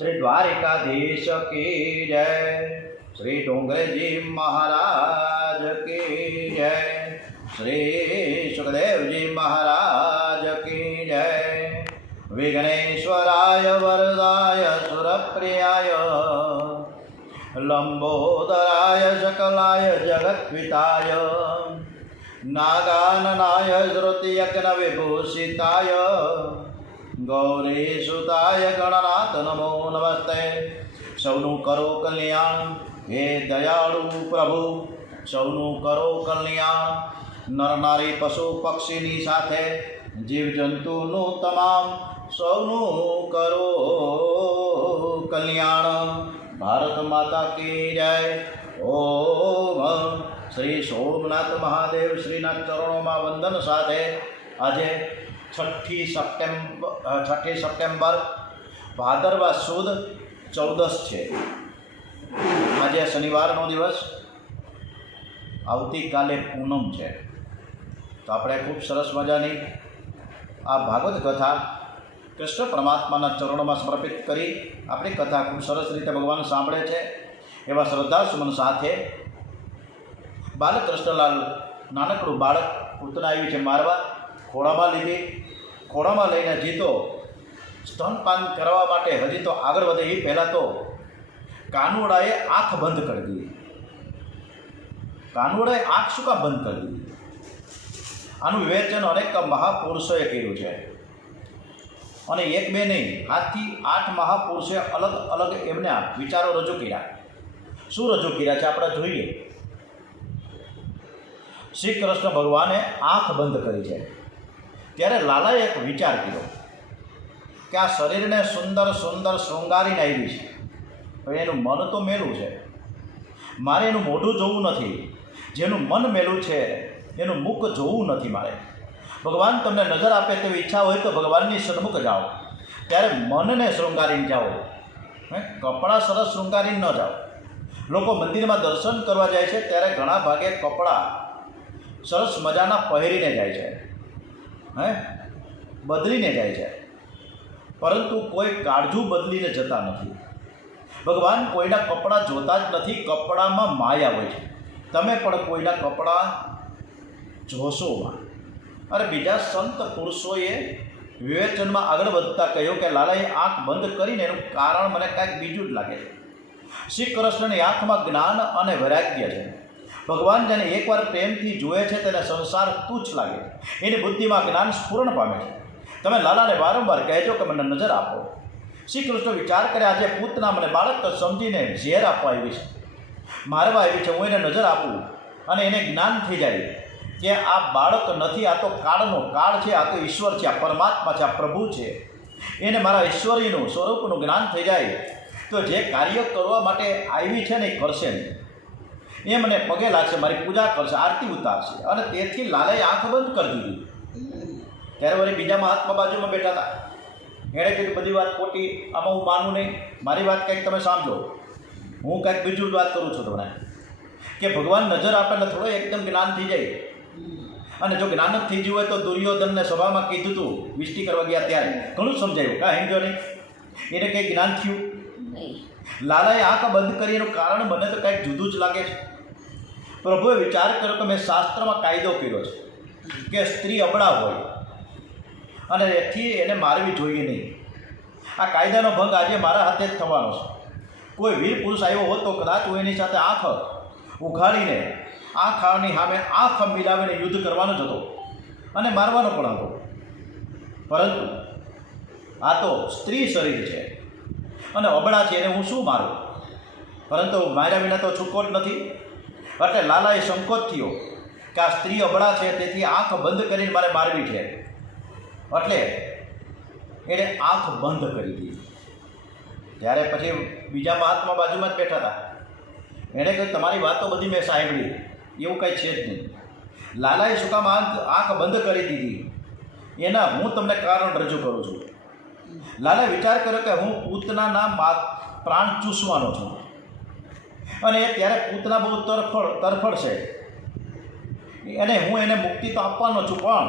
श्री द्वारिकाधीश की जय। श्री डोंगरे जी महाराज की जय। श्री सुखदेव जी महाराज की जय। विघ्नेश्वराय वरदाय सुरप्रियाय लंबोदराय सकलाय जगत्पिताय नागाननाय श्रुतियज्ञ विभूषिताय गौरीसुताय गणनाथ नमो नमस्ते। सौनु करो कल्याण हे दयाळु प्रभु, सौनु करो कल्याण। नर नारी पशु पक्षीनी साथे जीव जंतुनु तमाम सौनु करो कल्याण। भारत माता की जय। ओम श्री सोमनाथ महादेव श्रीना चरणों में वंदन साथे आज 6 સપ્ટેમ્બર ભાદરવા સુદ 14 છે। આજે શનિવારનો દિવસ, આવતીકાલે પૂનમ છે। તો આપણે ખૂબ સરસ મજાની આ ભાગવત કથા કૃષ્ણ પરમાત્માના ચરણોમાં સમર્પિત કરી આપણી કથા ખૂબ સરસ રીતે ભગવાન સાંભળે છે એવા શ્રદ્ધા સુમન સાથે બાલકૃષ્ણલાલ નાનકડું બાળક પૂતના આવી છે મારવા, ખોળામાં લીધી, ખોળામાં લઈને જીતો સ્તનપાન કરવા માટે હજી તો આગળ વધે એ પહેલાં તો કાનુડાએ આંખ બંધ કરી દીધી। કાનુડાએ આંખ શું કામ બંધ કરી દીધી? આનું વિવેચન અનેક મહાપુરુષોએ કર્યું છે અને એક બે નહીં, 7 થી 8 મહાપુરુષોએ અલગ અલગ એમના વિચારો રજૂ કર્યા। શું રજૂ કર્યા છે આપણે જોઈએ। શ્રી કૃષ્ણ ભગવાને આંખ બંધ કરી છે ત્યારે લાલાએ એક વિચાર કર્યો કે આ શરીરને સુંદર સુંદર શૃંગારીને આવી છે, હવે એનું મન તો મેલું છે, મારે એનું મોઢું જોવું નથી, જેનું મન મેલું છે એનું મુખ જોવું નથી મારે। ભગવાન તમને નજર આપે તેવી ઈચ્છા હોય તો ભગવાનની સન્મુખ જાઓ, ત્યારે મનને શૃંગારીને જાઓ, કપડાં સરસ શૃંગારીને ન જાઓ। લોકો મંદિરમાં દર્શન કરવા જાય છે ત્યારે ઘણા ભાગે કપડાં સરસ મજાના પહેરીને જાય છે, બદલીને જાય છે, પરંતુ કોઈ કાળજું બદલીને જતા નથી। ભગવાન કોઈના કપડાં જોતા જ નથી, કપડામાં માયા હોય છે। તમે પણ કોઈના કપડાં જોશોમાં। અરે બીજા સંત પુરુષોએ વિવેચનમાં આગળ વધતા કહ્યું કે લાલાએ આંખ બંધ કરીને એનું કારણ મને કાંઈક બીજું જ લાગે છે। શ્રી કૃષ્ણની આંખમાં જ્ઞાન અને વૈરાગ્ય છે। ભગવાન જેને એકવાર પ્રેમથી જુએ છે તેને સંસાર તુચ્છ લાગે છે, એની બુદ્ધિમાં જ્ઞાન સ્ફુરણ પામે છે। તમે લાલાને વારંવાર કહેજો કે મને નજર આપો। શ્રી કૃષ્ણ વિચાર કરે આજે પૂતના મને બાળક સમજીને ઝેર આપવા આવી છે, મારવા આવી છે, હું એને નજર આપું અને એને જ્ઞાન થઈ જાય કે આ બાળક નથી, આ તો કાળનો કાળ છે, આ તો ઈશ્વર છે, આ પરમાત્મા છે, આ પ્રભુ છે, એને મારા ઈશ્વરીનું સ્વરૂપનું જ્ઞાન થઈ જાય તો જે કાર્ય કરવા માટે આવી છે ને એ કરશે નહીં, એ મને પગે લાગશે, મારી પૂજા કરશે, આરતી ઉતારશે। અને તેથી લાલાએ આંખ બંધ કરી દીધી। ત્યારે વળી બીજા મહાત્મા બાજુમાં બેઠા હતા, એણે કીધું બધી વાત ખોટી, આમાં હું માનું નહીં, મારી વાત કંઈક તમે સાંભળો, હું કંઈક બીજું જ વાત કરું છું તમને કે ભગવાન નજર આપે ને થોડો એકદમ જ્ઞાન થઈ જાય। અને જો જ્ઞાન જ થઈ ગયું હોય તો દુર્યોધનને સભામાં કીધું હતું વિષ્ટિ કરવા ગયા ત્યારે ઘણું સમજાયું, કાં હિંદ્યો નહીં, એને કંઈ જ્ઞાન થયું? લાલાએ આંખ બંધ કરી એનું કારણ મને તો કંઈક જુદું જ લાગે છે। પ્રભુએ વિચાર કર્યો કે મેં શાસ્ત્રમાં કાયદો કર્યો છે કે સ્ત્રી અબળા હોય અને એથી એને મારવી જોઈએ નહીં। આ કાયદાનો ભંગ આજે મારા હાથે જ થવાનો છે। કોઈ વીર પુરુષ આવ્યો હોત તો કદાચ હું એની સાથે આંખ ઉઘાડીને આંખની સામે આંખ મિલાવીને યુદ્ધ કરવાનો જ હતો અને મારવાનો પણ હતો, પરંતુ આ તો સ્ત્રી શરીર છે અને અબળા છે, એને હું શું મારું? પરંતુ માર્યા વિના તો છૂટકો જ નથી। એટલે લાલાએ સંકોચ થયો કે આ સ્ત્રી અબળા છે તેથી આંખ બંધ કરીને મારે મારવી છે, એટલે એણે આંખ બંધ કરી દીધી। ત્યારે પછી બીજા મહાત્મા બાજુમાં જ બેઠા હતા, એણે કહ્યું તમારી વાતો બધી મેં સાંભળી, એવું કંઈ છે જ નહીં। લાલાએ શું કામ આંખ બંધ કરી દીધી એના હું તમને કારણ રજૂ કરું છું। લાલાએ વિચાર કર્યો કે હું પૂતનાના પ્રાણ ચૂસવાનો છું અને ત્યારે પૂતના બહુ તરફડ છે અને હું એને મુક્તિ તો આપવાનો છું, પણ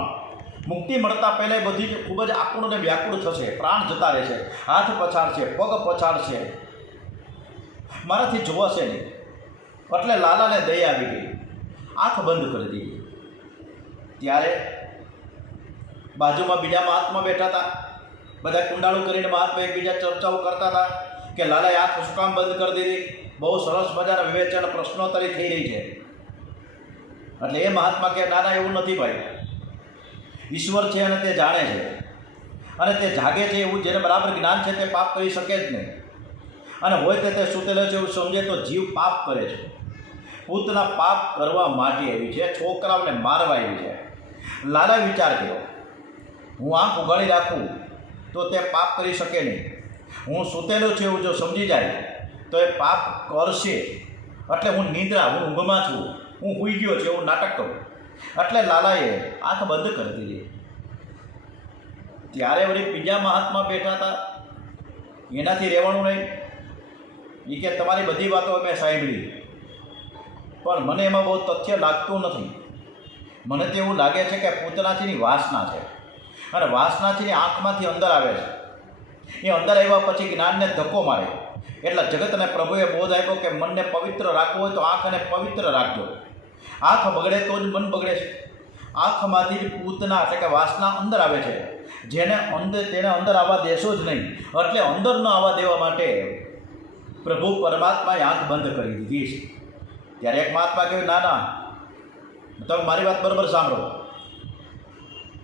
મુક્તિ મળતા પહેલાં એ બધી જ ખૂબ જ આકુળ અને વ્યાકુળ થશે, પ્રાણ જતા રહેશે, હાથ પછાડશે, પગ પછાડશે, મારાથી જોવાશે નહીં. એટલે લાલાને દયા આવી ગઈ, આંખ બંધ કરી દીધી. ત્યારે બાજુમાં બીજા મહાત્મા બેઠા હતા, બધા કુંડાળું કરીને મહાત્મા એકબીજા ચર્ચાઓ કરતા હતા કે લાલાએ આંખ શું કામ બંધ કરી દીધી, બહુ સરસ મજાના વિવેચન પ્રશ્નોત્તરી થઈ રહી છે. એટલે એ મહાત્મા કે ના ના એવું નથી ભાઈ, ઈશ્વર છે અને તે જાણે છે અને તે જાગે છે, એવું જેને બરાબર જ્ઞાન છે તે પાપ કરી શકે જ નહીં. અને હોય તે સૂતેલો છે એવું સમજે તો જીવ પાપ કરે છે. પૂતના પાપ કરવા માટે આવી છે, છોકરાઓને મારવા આવી છે. લાલા વિચાર કર્યો, હું આંખ ઉઘાડી રાખું તો તે પાપ કરી શકે નહીં, હું સૂતેલો છું એવું જો સમજી જાય તો એ પાપ કરશે. એટલે હું નિંદ્રા, હું ઊંઘમાં છું, હું સૂઈ ગયો છું એવું નાટક કરું. એટલે લાલાએ આંખ બંધ કરી દીધી. ત્યારે વળી બીજા મહાત્મા બેઠા હતા, એનાથી રહેવાનું નહીં. એ કે તમારી બધી વાતો મેં સાંભળી, પણ મને એમાં બહુ તથ્ય લાગતું નથી. મને તો એવું લાગે છે કે પૂતનાથીની વાસના છે, અને વાસનાથીની આંખમાંથી અંદર આવે છે. એ અંદર આવ્યા પછી જ્ઞાનને ધક્કો મારે. એટલે જગતને પ્રભુએ બોધ આપ્યો કે મનને પવિત્ર રાખવું હોય તો આંખને પવિત્ર રાખજો. આંખ બગડે તો જ મન બગડે છે. આંખમાંથી જ પૂતના એટલે કે વાસના અંદર આવે છે. તેને અંદર આવવા દેશો જ નહીં. એટલે અંદર ન આવવા દેવા માટે પ્રભુ પરમાત્માએ આંખ બંધ કરી દીધી છે. ત્યારે એક મહાત્મા કહ્યું, ના ના, તમે મારી વાત બરાબર સાંભળો,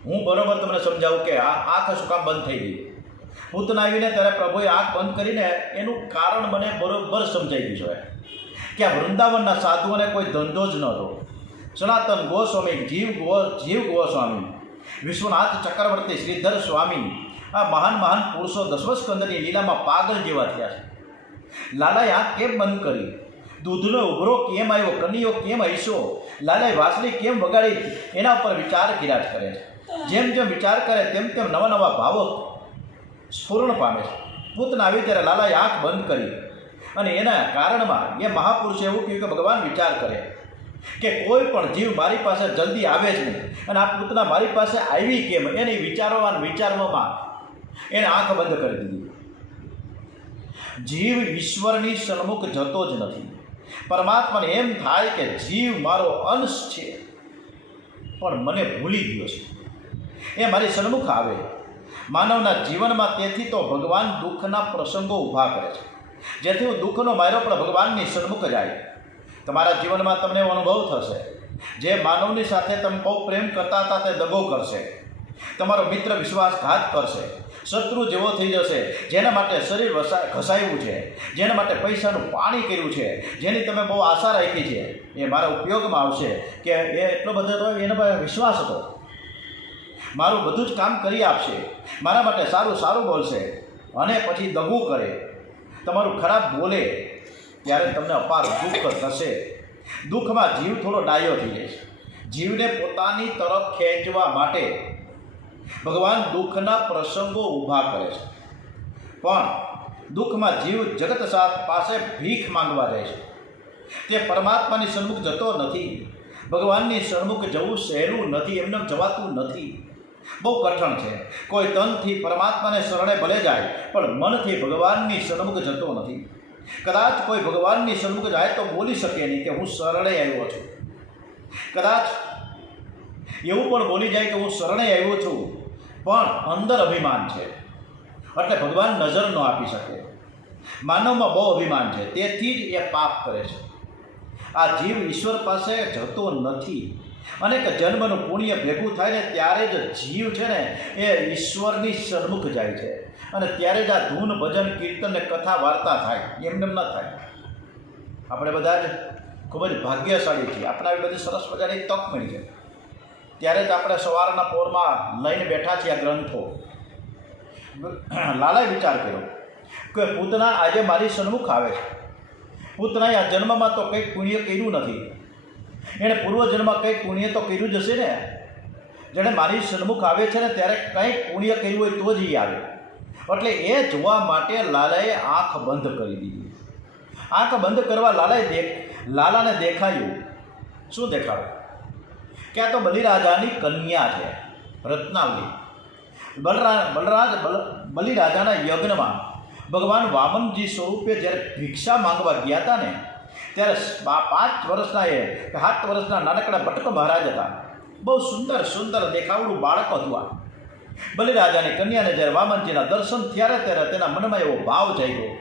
હું બરાબર તમને સમજાવું કે આ આંખ શું કામ બંધ થઈ ગઈ. પૂતના આવીને ત્યારે પ્રભુએ આંખ બંધ કરીને એનું કારણ મને બરાબર સમજાઈ ગયું છે કે આ વૃંદાવનના સાધુઓને કોઈ ધંધો જ નહોતો. સનાતન ગોસ્વામી, જીવ ગોસ્વામી, વિશ્વનાથ ચક્રવર્તી, શ્રીધર સ્વામી, આ મહાન પુરુષો દશમસ્કંદની લીલામાં પાગલ જેવા થયા છે. લાલાએ આંખ કેમ બંધ કરી? દૂધનો ઉભરો કેમ આવ્યો? કનીયો કેમ હસ્યો? લાલાએ વાંસળી કેમ વગાડી? એના ઉપર વિચાર કર્યા જ કરે છે. જેમ જેમ વિચાર કરે તેમ તેમ નવા નવા ભાવો સ્ફુરણ પામે છે. પૂતના આવી ત્યારે લાલાએ આંખ બંધ કરી અને એના કારણમાં એ મહાપુરુષે એવું કહ્યું કે ભગવાન વિચાર કરે કે કોઈ પણ જીવ મારી પાસે જલ્દી આવે જ નહીં, અને આ પૂતના મારી પાસે આવી કેમ? એની વિચારવામાં એને આંખ બંધ કરી દીધી. જીવ ઈશ્વરની સન્મુખ જતો જ નથી. પરમાત્માને એમ થાય કે જીવ મારો અંશ છે પણ મને ભૂલી ગયો છે, એ મારી સન્મુખ આવે. માનવના જીવનમાં તેથી તો ભગવાન દુઃખના પ્રસંગો ઊભા કરે છે, જેથી હું દુઃખનો માર્યો પણ ભગવાનની સન્મુખ જાય. તમારા જીવનમાં તમને અનુભવ થશે, જે માનવની સાથે તમે બહુ પ્રેમ કરતા હતા તે દગો કરશે, તમારો મિત્ર વિશ્વાસઘાત કરશે, શત્રુ જેવો થઈ જશે, જેના માટે શરીર ઘસાયું છે, જેના માટે પૈસાનું પાણી કર્યું છે, જેની તમે બહુ આશા રાખી છે, એ મારા ઉપયોગમાં આવશે કે એ એટલો બધો એના પર વિશ્વાસ હતો, મારું બધું જ કામ કરી આપશે, મારા માટે સારું બોલશે, અને પછી દગું કરે, તમારું ખરાબ બોલે, ત્યારે તમને અપાર દુઃખ થશે. દુઃખમાં જીવ થોડો ડાયો થઈ જાય છે. જીવને પોતાની તરફ ખેંચવા માટે ભગવાન દુઃખના પ્રસંગો ઊભા કરે છે, પણ દુઃખમાં જીવ જગત પાસે ભીખ માંગવા જાય છે. તે પરમાત્માની સન્મુખ જતો નથી. ભગવાનની સન્મુખ જવું સહેલું નથી, એમને જવાતું નથી, બહુ કઠણ છે. કોઈ તનથી પરમાત્માને શરણે ભલે જાય પણ મનથી ભગવાનની સન્મુખ જતો નથી. કદાચ કોઈ ભગવાનની સન્મુખ જાય તો બોલી શકે નહીં કે હું શરણે આવ્યો છું. કદાચ એવું પણ બોલી જાય કે હું શરણે આવ્યો છું, પણ અંદર અભિમાન છે એટલે ભગવાન નજર ન આપી શકે. માનવમાં બહુ અભિમાન છે, તેથી જ એ પાપ કરે છે. આ જીવ ઈશ્વર પાસે જતો નથી. અનેક જન્મનું પુણ્ય ભેગું થાય ને ત્યારે જ જીવ છે ને એ ઈશ્વરની સન્મુખ જાય છે, અને ત્યારે જ આ ધૂન ભજન કીર્તન ને કથા વાર્તા થાય, એમને ન થાય. આપણે બધા જ ખૂબ જ ભાગ્યશાળી છીએ, આપણે આવી બધી સરસ મજાની તક મળી છે. ત્યારે જ આપણે સવારના પોરમાં લઈને બેઠા છીએ આ ગ્રંથો. લાલાએ વિચાર કર્યો કે પૂતના આજે મારી સન્મુખ આવે છે. પૂતનાએ આ જન્મમાં તો કંઈક પુણ્ય કર્યું નથી, એણે પૂર્વજન્મમાં કંઈક પુણ્ય તો કર્યું જ હશે ને. જેણે મારી સન્મુખ આવે છે ને ત્યારે કંઈક પુણ્ય કર્યું હોય તો જ એ આવે. એટલે એ જોવા માટે લાલાએ આંખ બંધ કરી દીધી. આંખ બંધ કરવા લાલાને દેખાયું. શું દેખાડું? કે આ તો બલિરાજાની કન્યા છે, રત્નાવલી. બલિરાજાના યજ્ઞમાં ભગવાન વામનજી સ્વરૂપે જ્યારે ભિક્ષા માંગવા ગયા હતા ને, ત્યારે 5 વર્ષના 7 વર્ષના નાનકડા ભટક મહારાજ હતા. બહુ સુંદર સુંદર દેખાવડું બાળક હતું. આ બલિરાજાની કન્યાને જ્યારે વામનજીના દર્શન થયા ત્યારે તેના મનમાં એવો ભાવ જાગ્યો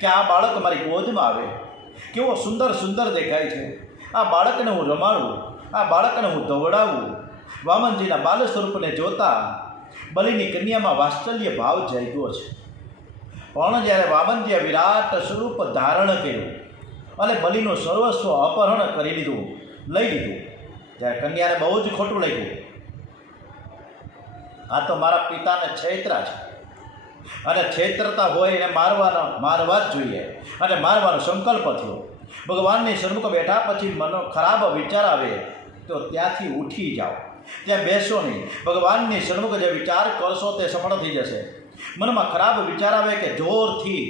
કે આ બાળક મારી ગોદમાં આવે, કેવો સુંદર સુંદર દેખાય છે, આ બાળકને હું રમાડું, આ બાળકને હું દોડાવું. વામનજીના બાલ સ્વરૂપને જોતા બલિની કન્યામાં વાત્સલ્ય ભાવ જાગ્યો છે. પણ જ્યારે વામનજીએ વિરાટ સ્વરૂપ ધારણ કર્યું અને બલિનું સર્વસ્વ અપહરણ કરી લીધું, લઈ લીધું, ત્યારે કન્યાને બહુ જ ખોટું લાગ્યું. આ તો મારા પિતાને છેતરા છે, અને છેતરતા હોય એને મારવા જ જોઈએ, અને મારવાનો સંકલ્પ થયો. ભગવાનની સન્મુખ બેઠા પછી મનો ખરાબ વિચાર આવે તો ત્યાંથી ઉઠી જાઓ, ત્યાં બેસો નહીં. ભગવાનની સન્મુખ જે વિચાર કરશો તે સફળ થઈ જશે. મનમાં ખરાબ વિચાર આવે કે જોરથી,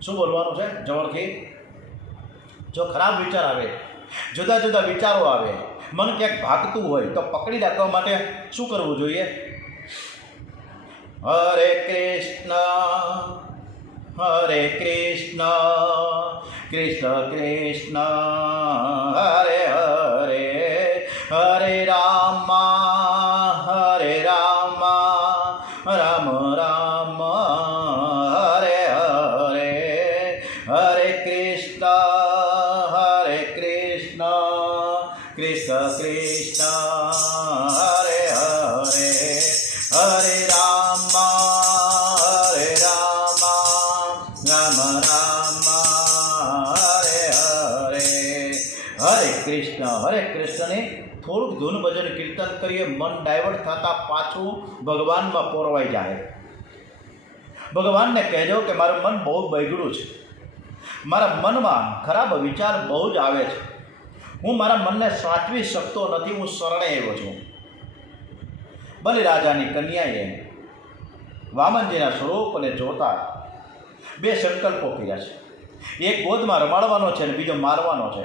શું બોલવાનું છે, જોરથી. જો ખરાબ વિચાર આવે, જુદા જુદા વિચારો આવે, મન ક્યાંક ભાગતું હોય તો પકડી રાખવા માટે શું કરવું જોઈએ? હરે કૃષ્ણ હરે કૃષ્ણ કૃષ્ણ કૃષ્ણ હરે હરે, હરે રામ રામ રામ હરે હરે, હરે કૃષ્ણ કૃષ્ણ કૃષ્ણ હરે હરે, હરે રામ રામ રામ હરે હરે, હરે કૃષ્ણ. હરે કૃષ્ણને થોડુંક ધૂન ભજન કીર્તન કરીએ, મન ડાયવર્ટ થતાં પાછું ભગવાનમાં પોરવાઈ જાય. ભગવાનને કહેજો કે મારું મન બહુ બગડ્યું છે, મારા મનમાં ખરાબ વિચાર બહુ જ આવે છે, હું મારા મનને સાચવી શકતો નથી, હું શરણે આવ્યો છું. બલિરાજાની કન્યાએ વામનજીના સ્વરૂપને જોતા 2 સંકલ્પો કર્યા છે. એક ગોદમાં રમાડવાનો છે અને બીજો મારવાનો છે.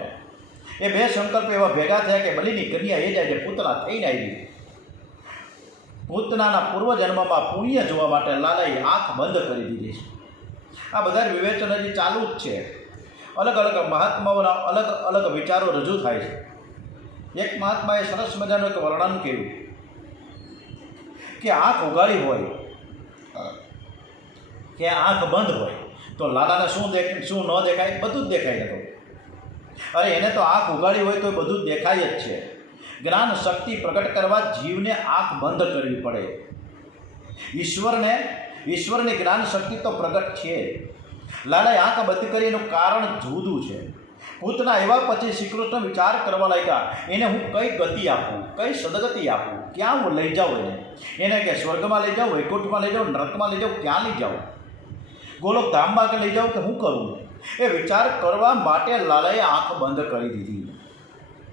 એ 2 સંકલ્પ એવા ભેગા થયા કે બલિની કન્યા એ જાય જે પૂતના થઈને આવી. પૂતનાના પૂર્વજન્મમાં પુણ્ય જોવા માટે લાલાએ આંખ બંધ કરી દીધી છે. આ બધા વિવેચન હજી ચાલુ જ છે. અલગ અલગ મહાત્માઓના અલગ અલગ વિચારો રજૂ થાય છે. એક મહાત્માએ સરસ મજાનું એક વર્ણન કર્યું કે આંખ ઉગાડી હોય કે આંખ બંધ હોય તો લાલાને શું ન દેખાય? બધું જ દેખાય હતું. અરે એને તો આંખ ઉગાડી હોય તો બધું જ દેખાય જ છે. જ્ઞાન શક્તિ પ્રગટ કરવા જીવને આંખ બંધ કરવી પડે. ઈશ્વરની જ્ઞાન શક્તિ તો પ્રગટ છે. લાલાએ આંખ બંધ કરી એનું કારણ જુદું છે. પૂતના એવા પછી શ્રી કૃષ્ણ વિચાર કરવા લાગ્યા, એને હું કઈ ગતિ આપું, કઈ સદગતિ આપું, ક્યાં હું લઈ જાઉં એને કે સ્વર્ગમાં લઈ જાઉં, વૈકુંઠમાં લઈ જાઉં, નરકમાં લઈ જાઉં, ક્યાં લઈ જાઉં, ગોલોક ધામમાં કે લઈ જાઉં કે હું કરું? એ વિચાર કરવા માટે લાલાએ આંખ બંધ કરી દીધી.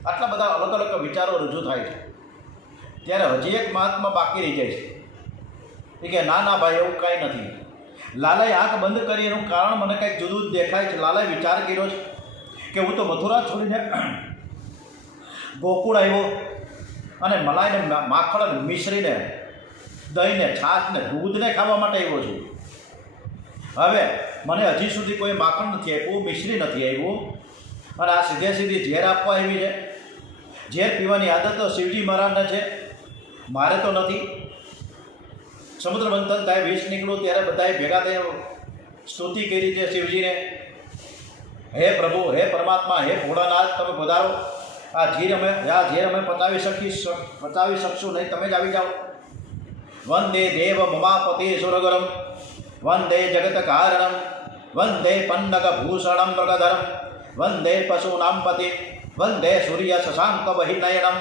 આટલા બધા અલગ અલગ વિચારો રજૂ થાય છે. ત્યારે હજી એક મહાત્મા બાકી રહી જાય છે. એ કે ના ભાઈ, એવું કાંઈ નથી. લાલાએ આંખ બંધ કરી એનું કારણ મને કંઈક જુદું જ દેખાય છે. લાલાએ વિચાર કર્યો છે કે હું તો મથુરા છોડીને ગોકુળ આવ્યો અને મલાઈને માખણ મિશ્રીને દહીંને છાશને દૂધને ખાવા માટે આવ્યો છું. હવે મને હજી સુધી કોઈ માખણ નથી આપ્યું, મિશ્રી નથી આવ્યું, અને આ સીધી ઝેર આપવા આવી છે. ઝેર પીવાની આદત તો શિવજી મહારાજને છે, મારે તો નથી. સમુદ્ર મંથન થાય, વિષ નીકળ્યું ત્યારે બધાએ ભેગા થઈ સ્તુતિ કરી છે શિવજીને. હે પ્રભુ, હે પરમાત્મા, હે ભોળાનાથ, તમે પધારો. આ ઝેર અમે પચાવી શકશું નહીં, તમે જ આવી જાઓ. વંદે દેવ મમાપતિ સુરગરમ, વંદે જગત કારણમ, વંદે પન્નગ ભૂષણમ મૃગધરમ, વંદે પશુનામ પતિ, વંદે સૂર્ય શશાંક વહિનયનમ,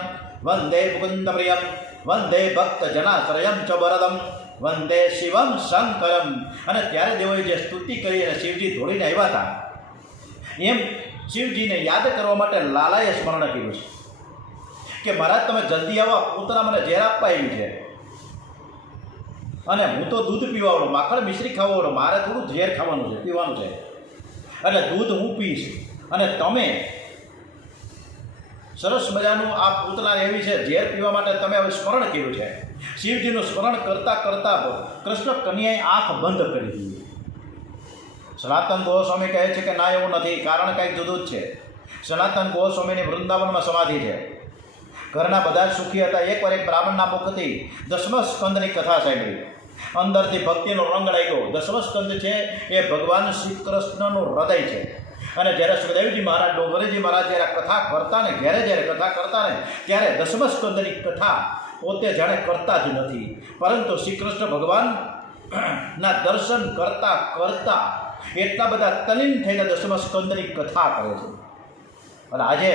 વંદે મુકુંદ પ્રિયમ, વંદે ભક્ત જનાશ્રયમ ચ વરદમ, વંદે શિવમ શંકરમ. અને ત્યારે દેવોએ જે સ્તુતિ કરી અને શિવજી દોડીને આવ્યા હતા, એમ શિવજીને યાદ કરવા માટે લાલાએ સ્મરણ કર્યું છે કે મહારાજ તમે જલ્દી આવો, પૂતના મને ઝેર આપવા આવી છે, અને હું તો દૂધ પીવાવાળો, માખણ મિશ્રી ખાવાવાળો, મારે થોડું ઝેર ખાવાનું છે, પીવાનું છે, એટલે દૂધ હું પીશ અને તમે સરસ મજાનું આ પૂતના એવી છે, ઝેર પીવા માટે તમે હવે સ્મરણ કર્યું છે. શિવજીનું સ્મરણ કરતાં કરતાં કૃષ્ણ કન્યાએ આંખ બંધ કરી દીધી. સનાતન ગોસ્વામી કહે છે કે ના, એવું નથી, કારણ કંઈક જુદું જ છે. સનાતન ગોસ્વામીની વૃંદાવનમાં સમાધિ છે. ઘરના બધા જ સુખી હતા. એકવાર એક બ્રાહ્મણના મુખથી દસમ સ્કંદની કથા સાંભળી. અંદરથી ભક્તિનો રંગ લાગ્યો. દસમ સ્કંદ છે એ ભગવાન શ્રી કૃષ્ણનું હૃદય છે. અને જ્યારે સુખદેવજી મહારાજ, ડોંગરેજી મહારાજ જ્યારે કથા કરતા ને, જ્યારે કથા કરતા ને, ત્યારે દસમ સ્કંદની કથા પોતે જાણે કરતા જ નથી, પરંતુ શ્રી કૃષ્ણ ભગવાનના દર્શન કરતા કરતા એટલા બધા તલીન થઈને દસમ સ્કંદની કથા કરે છે. અને આજે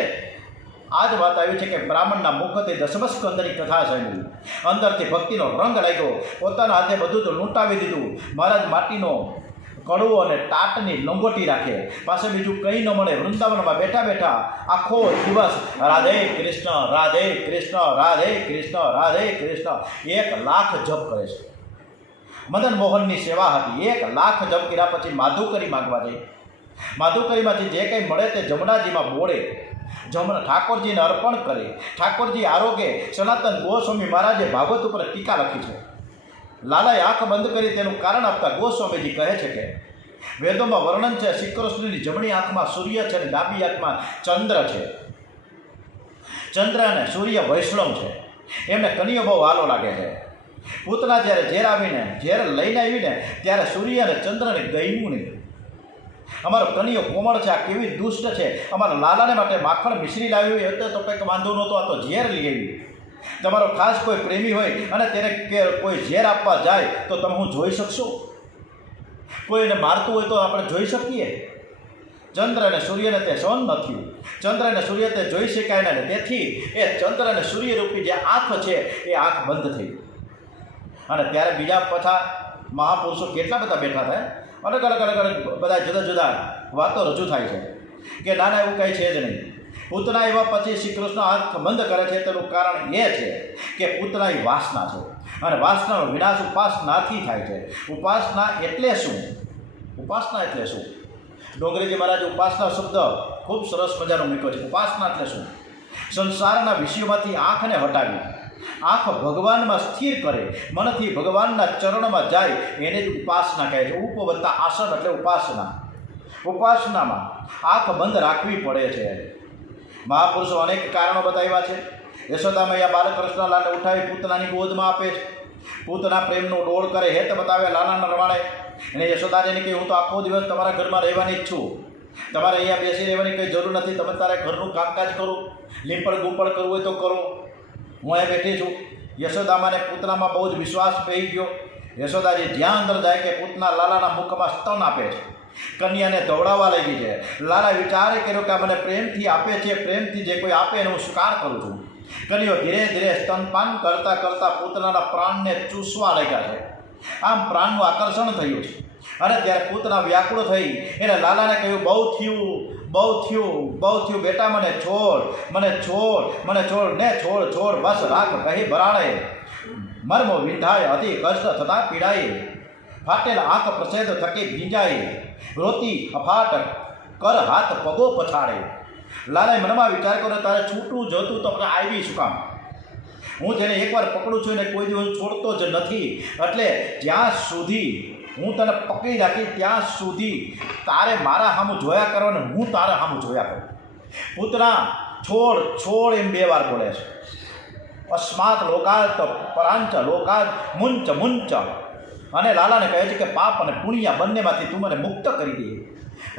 આ જ વાત આવી છે કે બ્રાહ્મણના મુખથી દસમ સ્કંદની કથા સાંભળી. અંદરથી ભક્તિનો રંગ લાગ્યો. પોતાના હાથે બધું જ લૂંટાવી દીધું. મહારાજ માટીનો કડવો અને ટાટની લંગોટી રાખે, પાસે બીજું કંઈ ન મળે. વૃંદાવનમાં બેઠા બેઠા આખો દિવસ રાધે કૃષ્ણ રાધે કૃષ્ણ રાધે કૃષ્ણ રાધે કૃષ્ણ 1 લાખ જપ કરે છે. મદન મોહનની સેવા હતી. 1 લાખ જપ કર્યા પછી માધુકરી માગવા જાય. માધુકરીમાંથી જે કંઈ મળે તે જમનાજીમાં બોળે, ઠાકોરજીને અર્પણ કરે. ઠાકોરજી આરોગ્ય. સનાતન ગોસ્વામી મહારાજે ભાગવત ઉપર ટીકા લખી છે. લાલાએ આંખ બંધ કરી તેનું કારણ આપતા ગોસ્વામીજી કહે છે કે વેદોમાં વર્ણન છે, શ્રી કૃષ્ણની જમણી આંખમાં સૂર્ય છે અને ડાબી આંખમાં ચંદ્ર છે. ચંદ્ર અને સૂર્ય વૈષ્ણવ છે. એમને કનિયો બહુ વાલો લાગે છે. પૂતના જ્યારે ઝેર લઈને આવીને ત્યારે સૂર્ય અને ચંદ્રને ગમ્યું નહીં. અમારો કનિયો કોમળ છે, આ કેવી દુષ્ટ છે. અમારા લાલાને માટે માખણ મિશ્રી લાવી હોય તો કંઈક વાંધો નહોતો, આ તો ઝેર લઈ આવી. તમારો ખાસ કોઈ પ્રેમી હોય અને તેને કોઈ ઝેર આપવા જાય તો તમે હું જોઈ શકશો? કોઈને મારતું હોય તો આપણે જોઈ શકીએ? ચંદ્ર અને સૂર્યને તે સહન ન થયું. ચંદ્ર અને સૂર્ય તે જોઈ શકાય ને, તેથી એ ચંદ્ર અને સૂર્યરૂપી જે આંખ છે એ આંખ બંધ થઈ. અને ત્યારે બીજા પાછા મહાપુરુષો કેટલા બધા બેઠા થાય, અલગ અલગ બધા જુદા જુદા વાતો રજૂ થાય છે કે નાના એવું કંઈ છે જ નહીં. પૂતના એવા પછી શ્રી કૃષ્ણ આંખ બંધ કરે છે. તેનું કારણ એ છે કે પૂતના એ વાસના છે, અને વાસનાનો વિનાશ ઉપાસનાથી થાય છે. ઉપાસના એટલે શું? ઉપાસના એટલે શું? ડોંગરેજી મહારાજે ઉપાસના શબ્દ ખૂબ સરસ મજાનો મૂક્યો છે. ઉપાસના એટલે શું? સંસારના વિષયોમાંથી આંખને હટાવી આંખ ભગવાનમાં સ્થિર કરે, મનથી ભગવાનના ચરણમાં જાય, એને જ ઉપાસના કહે છે. ઉપવત્તા આસન એટલે ઉપાસના. ઉપાસનામાં આંખ બંધ રાખવી પડે છે. મહાપુરુષો અનેક કારણો બતાવ્યા છે. યશોદા મૈયા બાલકૃષ્ણલાલને ઉઠાવી પૂતનાની ગોદમાં આપે છે. પૂતના પ્રેમનો ડોળ કરે હેત બતાવે લાલાના રવાડે. અને યશોદાજીને કહે હું તો આખો દિવસ તમારા ઘરમાં રહેવાની જ છું, તમારે અહીંયા બેસી રહેવાની કંઈ જરૂર નથી, તમે તારે ઘરનું કામકાજ કરો, લીંપણ ગુંપણ કરવું હોય તો કરો, હું અહીં બેઠી છું. યશોદામાને પૂતનામાં બહુ જ વિશ્વાસ પડી ગયો. યશોદાજી જ્યાં અંદર જાય કે પૂતના લાલાના મુખમાં સ્તન આપે છે, કન્યાને દોડાવવા લાગી છે. લાલા વિચારે કર્યો કે મને પ્રેમથી આપે છે, પ્રેમથી જે કોઈ આપે એને હું સ્વીકાર કરું છું. કન્યો ધીરે ધીરે સ્તનપાન કરતાં કરતાં પૂતનાના પ્રાણને ચૂસવા લાગ્યા છે. આમ પ્રાણનું આકર્ષણ થયું છે. અને ત્યારે પૂતના વ્યાકુળ થઈ એને લાલાને કહ્યું બહુ થયું બેટા, મને છોડ ને છોડ બસ રાખ કહી ભરાડે. મર્મ વિંધાય અતિ કષ્ટ થતાં પીડાય, ફાટેલા આંખ પ્રસેદ થકી ભીંજાય, રોતી અફાટ કર હાથ પગો પછાડે. લાલાએ મનમાં વિચાર કર્યો તારે છૂટું જતું તો આપણે આવી શું કામ? હું જેને એકવાર પકડું છું એને કોઈ દિવસ છોડતો જ નથી, એટલે જ્યાં સુધી હું તને પકડી રાખી ત્યાં સુધી તારે મારા સામું જોયા કરવાનું, હું તારા સામું જોયા કરું. પૂતના છોડ એમ 2 વાર બોલે છે. અસ્માત લોકાત પરાંચ લોકાત મુંચ. અને લાલાને કહે છે કે પાપ અને પુણ્ય બંનેમાંથી તું મને મુક્ત કરી દે,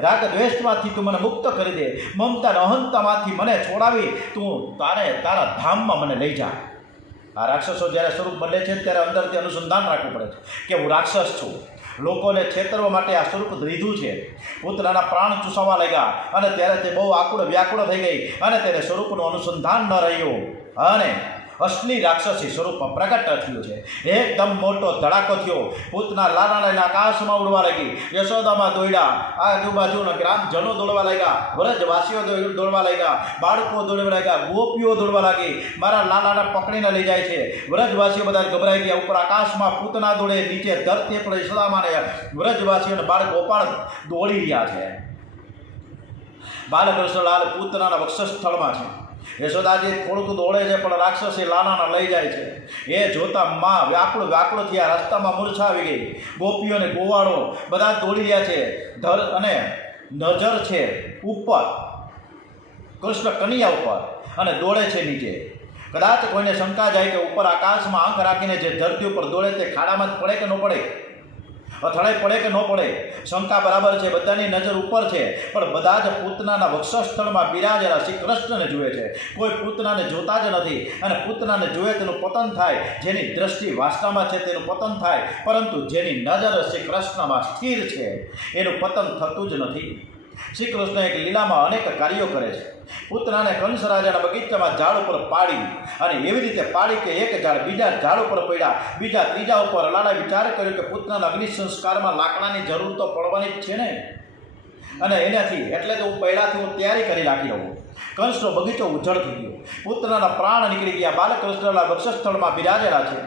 રાગ દ્વેષમાંથી તું મને મુક્ત કરી દે, મમતા અહંતામાંથી મને છોડાવી તું તારા ધામમાં મને લઈ જા. આ રાક્ષસો જ્યારે સ્વરૂપ બને છે ત્યારે અંદરથી અનુસંધાન રાખવું પડે છે કે હું રાક્ષસ છું, લોકોને છેતરવા માટે આ સ્વરૂપ લીધું છે. પૂતનાના પ્રાણ ચૂસવા લાગ્યા અને ત્યારે તે બહુ વ્યાકુળ થઈ ગઈ અને તેને સ્વરૂપનું અનુસંધાન ન રહ્યું અને અસલી રાક્ષસી સ્વરૂપમાં પ્રગટ થયું છે. એકદમ મોટો ધડાકો થયો. પૂતના લાલાને આકાશમાં ઉડવા લાગી. યશોદામાં દોડ્યા, આજુબાજુના ગ્રામજનો દોડવા લાગ્યા, વ્રજવાસીઓ દોડવા લાગ્યા, બાળકો દોડવા લાગ્યા, ગોપીઓ દોડવા લાગી. મારા લાલાને પકડીને લઈ જાય છે. વ્રજવાસીઓ બધા ગભરાઈ ગયા. ઉપર આકાશમાં પૂતના દોડે, નીચે ધરતી પર યશોદામાને વ્રજવાસીઓને બાળ ગોપાળ દોડી રહ્યા છે. બાલકૃષ્ણલાલ પૂતનાના વક્ષસ્થળમાં છે. યશોદાજી થોડુંક દોડે છે પણ રાક્ષસી લાલાને લઈ જાય છે. એ જોતા માં વ્યાકુળ વ્યાકુળ થયા, રસ્તામાં મૂર્છા આવી ગઈ. ગોપીઓને ગોવાળો બધા દોડી રહ્યા છે. અને નજર છે ઉપર કૃષ્ણ કનૈયા ઉપર અને દોડે છે નીચે. કદાચ કોઈને શંકા જાય કે ઉપર આકાશમાં આંખ રાખીને જે ધરતી ઉપર દોડે તે ખાડામાં જ પડે કે ન પડે, અથડાઈ પડે કે ન પડે. શંકા બરાબર છે, બધાની નજર ઉપર છે, પણ બધા જ પૂતનાના વક્ષસ્થળમાં બિરાજેલા શ્રી કૃષ્ણને જુએ છે. કોઈ પૂતનાને જોતા જ નથી, અને પૂતનાને જુએ તેનું પતન થાય. જેની દ્રષ્ટિ વાસનામાં છે તેનું પતન થાય, પરંતુ જેની નજર શ્રી કૃષ્ણમાં સ્થિર છે એનું પતન થતું જ નથી. શ્રી કૃષ્ણ એક લીલામાં અનેક કાર્યો કરે છે. પૂતનાને કંસ રાજાના બગીચામાં ઝાડ ઉપર પાડી, અને એવી રીતે પાડી કે એક ઝાડ બીજા ઝાડ ઉપર પડ્યા, બીજા ત્રીજા ઉપર. લાલા વિચાર કર્યો કે પૂતનાના અગ્નિ સંસ્કારમાં લાકડાની જરૂર તો પડવાની જ છે ને, અને એનાથી એટલે તો હું પહેલાંથી હું તૈયારી કરી રાખી લઉં. કંસનો બગીચો ઉજ્જળ થઈ ગયો. પૂતનાના પ્રાણ નીકળી ગયા. બાલકૃષ્ણના વક્ષસ્થળમાં બિરાજેલા છે.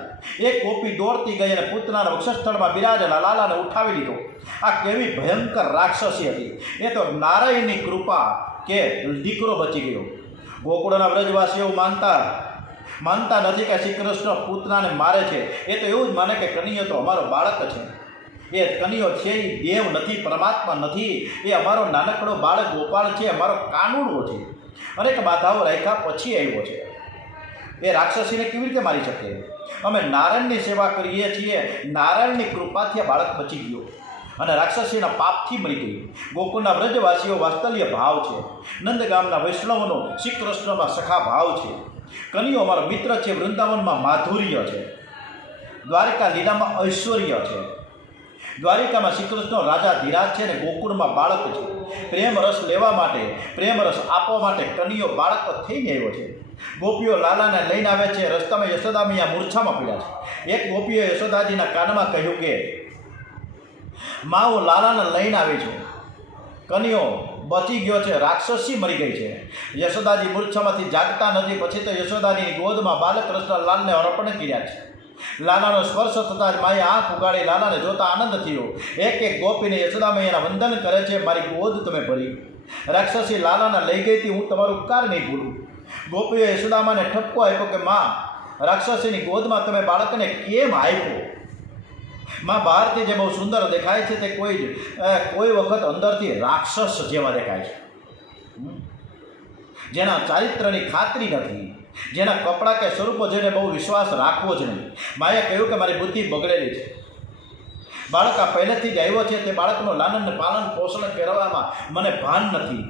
એક ગોપી દોડતી ગઈ અને પૂતનાના વક્ષસ્થળમાં બિરાજેલા લાલાને ઉઠાવી લીધો. આ કેવી ભયંકર રાક્ષસી હતી! એ તો નારાયણની કૃપા કે દીકરો બચી ગયો. ગોકુળના વ્રજવાસીઓ માનતા નથી કે શ્રી કૃષ્ણ પૂતનાને મારે છે. એ તો એવું જ માને કે કનૈયો તો અમારો બાળક છે. એ કનૈયો છે એ દેવ નથી, પરમાત્મા નથી. એ અમારો નાનકડો બાળક ગોપાળ છે, અમારો કાનુડો છે. અનેક બાધાઓ રાખ્યા પછી આવ્યો છે. એ રાક્ષસીને કેવી રીતે મારી શકે? અમે નારાયણની સેવા કરીએ છીએ. નારાયણની કૃપાથી આ બાળક બચી ગયો અને રાક્ષસીના પાપથી મરી ગઈ. ગોકુળના વ્રજવાસીઓ વાત્સલ્ય ભાવ છે. નંદગામના વૈષ્ણવનો શ્રી કૃષ્ણમાં સખા ભાવ છે. કનૈયો અમારો મિત્ર છે. વૃંદાવનમાં માધુર્ય છે. દ્વારકા લીલામાં ઐશ્વર્ય છે. દ્વારિકામાં શ્રી કૃષ્ણ રાજા ધીરાજ છે અને ગોકુળમાં બાળક છે. પ્રેમ રસ લેવા માટે, પ્રેમ રસ આપવા માટે કનૈયો બાળક થઈને આવ્યો છે. ગોપીઓ લાલાને લઈને આવે છે. રસ્તામાં યશોદામૈયા મૂર્છામાં પડ્યા છે. એક ગોપીએ યશોદાજીના કાનમાં કહ્યું કે માં, હું લાલાને લઈને આવી છું. કનૈયો બચી ગયો છે, રાક્ષસી મરી ગઈ છે. યશોદાજી મૂર્છામાંથી જાગતા નથી. પછી તો યશોદાજીની ગોદમાં બાલકૃષ્ણ લાલને અર્પણ કર્યા છે. લાલાનો સ્પર્શ થતાં જ માએ આંખ ઉગાડી. લાલાને જોતા આનંદ થયો. એક એક ગોપીને યશોદામૈયાના વંદન કરે છે. મારી ગોદ તમે ભરી. રાક્ષસી લાલાને લઈ ગઈ હતી, હું તમારું ઉપકાર નહીં ભૂલું. ગોપીએ યશોદામાને ઠપકો આપ્યો કે માં, રાક્ષસીની ગોદમાં તમે બાળકને કેમ આપ્યો? માં બહારથી જે બહુ સુંદર દેખાય છે તે કોઈ વખત અંદરથી રાક્ષસ જેવા દેખાય છે. જેના ચારિત્રની ખાતરી નથી, જેના કપડાં કે સ્વરૂપો જેને બહુ વિશ્વાસ રાખવો જ નહીં. માએ કહ્યું કે મારી બુદ્ધિ બગડેલી છે. બાળક આ પહેલેથી જ આવ્યો છે. તે બાળકનું લાલન પાલન પોષણ કરવામાં મને ભાન નથી,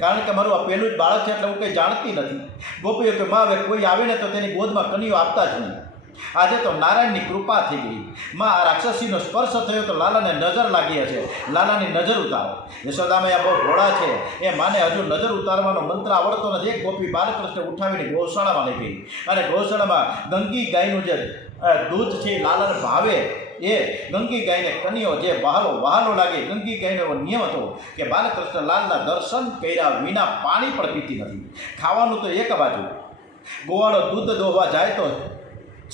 કારણ કે મારું આ પહેલું જ બાળક છે એટલે હું કંઈ જાણતી નથી. ગોપીઓ કે માં, હવે કોઈ આવે ને તો તેની ગોદમાં કનૈયો આપતા જ નહીં. આજે તો નારાયણની કૃપા થઈ ગઈ. માં, આ રાક્ષસીનો સ્પર્શ થયો તો લાલાને નજર લાગી છે. લાલાની નજર ઉતારો. યશોદામૈયા બહુ ભોળા છે. એ માને હજુ નજર ઉતારવાનો મંત્ર આવડતો નથી. એક ગોપી બાલકૃષ્ણ ઉઠાવીને ગૌશાળામાં લઈ ગઈ, અને ગૌશાળામાં ગંગી ગાયનું જે દૂધ છે એ લાલાને ભાવે. એ ગંગી ગાયને કનૈયો જે વહાલો લાગે. ગંગી ગાયનો એવો નિયમ હતો કે બાલકૃષ્ણ લાલના દર્શન કર્યા વિના પાણી પણ પીતી નથી. ખાવાનું તો એક બાજુ, ગોવાળો દૂધ દોહવા જાય તો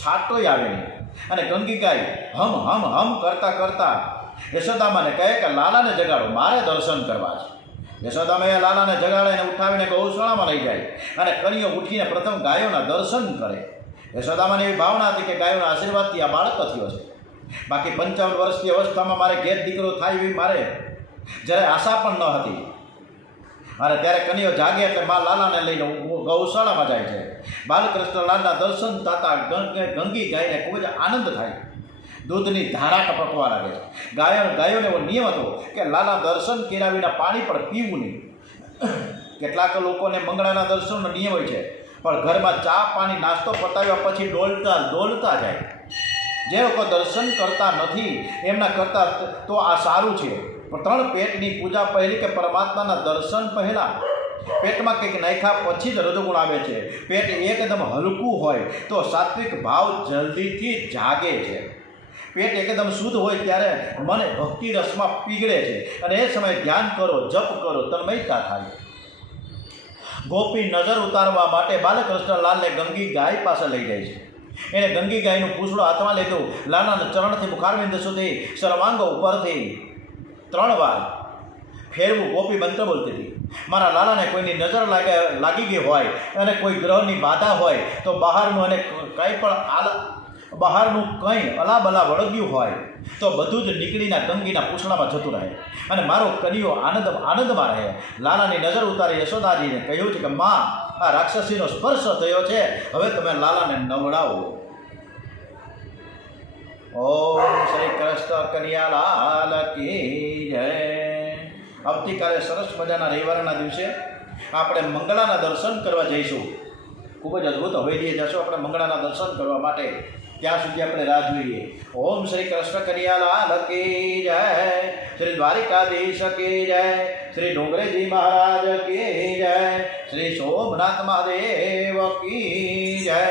છાંટોય આવે નહીં. અને ગંગી ગાય હમ હમ હમ કરતા યશોદામાને કહે કે લાલાને જગાડો, મારે દર્શન કરવા છે. યશોદામૈયા લાલાને જગાડે અને ઉઠાવીને ગૌશાળામાં લઈ જાય, અને કનૈયો ઉઠીને પ્રથમ ગાયોના દર્શન કરે. યશોદામાને એવી ભાવના હતી કે ગાયોના આશીર્વાદથી આ બાળક થયો છે. બાકી 55 વર્ષની અવસ્થામાં મારે ઘેર દીકરો થાય એવી મારે જ્યારે આશા પણ ન હતી. અને ત્યારે કનૈયો જાગે એટલે મા લાલાને લઈને ગૌશાળામાં જાય છે. બાલકૃષ્ણ લાલના દર્શન થતાં ગંગી ગાયને ખૂબ જ આનંદ થાય. દૂધની ધારા ટપકવા લાગે છે. ગાયોને એવો નિયમ હતો કે લાલા દર્શન કર્યા વિના પાણી પણ પીવું નહીં. કેટલાક લોકોને મંગળાના દર્શનનો નિયમ હોય છે, પણ ઘરમાં ચા પાણી નાસ્તો પતાવ્યા પછી ડોલતા જાય. જે લોકો દર્શન કરતા નથી એમના કરતાં તો આ સારું છે. પણ 3 પેટની પૂજા પહેલી કે પરમાત્માના દર્શન પહેલાં પેટમાં કંઈક નાખ્યા પછી જ રજોગુણ આવે છે. પેટ એકદમ હલકું હોય તો સાત્વિક ભાવ જલ્દીથી જાગે છે. પેટ એકદમ શુદ્ધ હોય ત્યારે મને ભક્તિ રસમાં પીગળે છે, અને એ સમયે ધ્યાન કરો, જપ કરો, તન્મયતા થાય. ગોપી નજર ઉતારવા માટે બાલકૃષ્ણ લાલને ગંગી ગાય પાસે લઈ જાય છે. એને ગંગી ગાયનું પૂંછડું હાથમાં લીધું. લાલાના ચરણથી મુખારવિંદ સુધી સર્વાંગ ઉપરથી 3 વાર ફેરવું ગોપી મંત્ર બોલતી હતી. મારા લાલાને કોઈની નજર લાગી ગઈ હોય અને કોઈ ગ્રહની બાધા હોય તો બહારનું અને કંઈ પણ બહારનું કંઈ અલાબલા વળગ્યું હોય તો બધું જ નીકળીને ગંગીના પૂછડામાં જતું રહે અને મારો કનૈયો આનંદમાં રહે. લાલાની નજર ઉતારી યશોદાજીને કહ્યું છે કે માં, આ રાક્ષસીનો સ્પર્શ થયો છે, હવે તમે લાલાને નવડાવો. ઓમ શ્રી કૃષ્ણ કનૈયાલાલ કી જય. આવતીકાલે સરસ મજાના રવિવારના દિવસે આપણે મંગળાના દર્શન કરવા જઈશું. ખૂબ જ અદ્ભુત હવેલીએ જશું આપણે મંગળાના દર્શન કરવા માટે. ત્યાં સુધી આપણે રાહ જોઈએ. ઓમ શ્રી કૃષ્ણ કનૈયાલાલ કી જય. શ્રી દ્વારિકાધીશ કી જય. શ્રી ડોંગરેજી મહારાજ કી જય. શ્રી સોમનાથ મહાદેવ કી જય.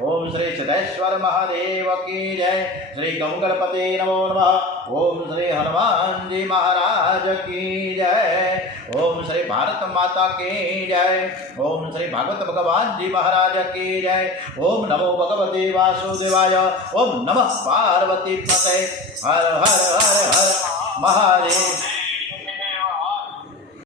ઓમ શ્રી સિદ્ધેશ્વર મહાદેવ કી જય. શ્રી ગંગણપતિ નમો નમઃ. ઓમ શ્રી હનુમાનજી મહારાજ કી જય. ઓમ શ્રી ભારત માતા કી જય. ઓમ શ્રી ભાગવત ભગવાનજી મહારાજ કી જય. ઓમ નમો ભગવતે વાસુદેવાય. ઓમ નમઃ પાર્વતી પતે. હર હર હર હર મહાદેવ.